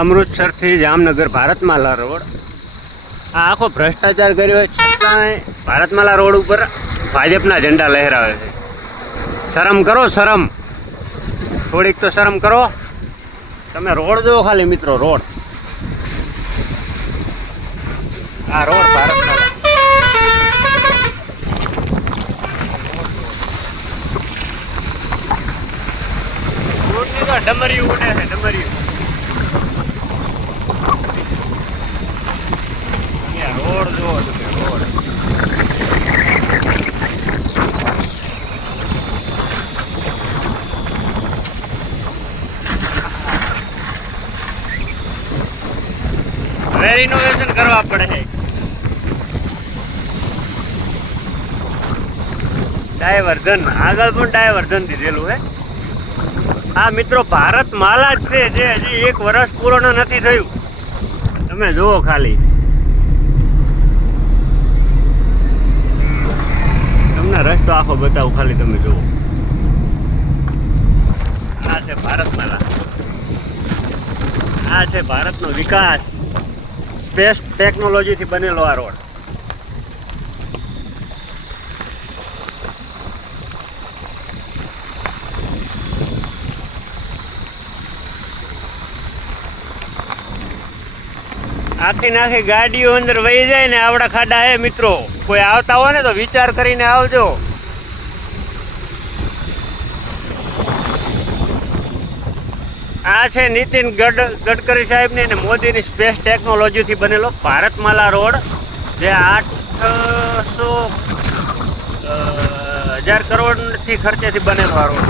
અમૃતસરથી Jamnagar Bharatmala road આ આખો ભ્રષ્ટાચાર કર્યો હોય છતાંય ભારતમાલા રોડ ઉપર ભાજપના ઝંડા લહેરાવે છે. શરમ કરો, શરમ, થોડીક તો શરમ કરો. તમે રોડ જો ખાલી મિત્રો, રોડ, આ રોડ ભારતમાલા. રોડની તો ડમરીયું ઉડે છે, ડમરીયું. રોડ જો તમે, રોડ. હવે રિનોવેશન કરવા પડે. ડાયવર્ઝન આગળ પણ ડાયવર્ઝન દીધેલું હે. આ મિત્રો ભારતમાલા જ છે, જે હજી 1 વર્ષ પૂર્ણ નથી થયું. તમે જુઓ ખાલી, તમને રસ્તો આખો બતાવું, ખાલી તમે જુઓ. આ છે ભારતમાલા, આ છે ભારતનો વિકાસ. સ્પેસ ટેકનોલોજીથી બનેલો આ રોડ. આખી નાખી ગાડીઓ અંદર વહી જાય ને આવડા ખાડા હે મિત્રો. કોઈ આવતા હોય ને તો વિચાર કરીને આવજો. આ છે નીતિન ગડકરી સાહેબની અને મોદીની સ્પેસ ટેકનોલોજીથી બનેલો ભારતમાલા રોડ, જે 800,000 કરોડથી ખર્ચેથી બનેલો આ રોડ.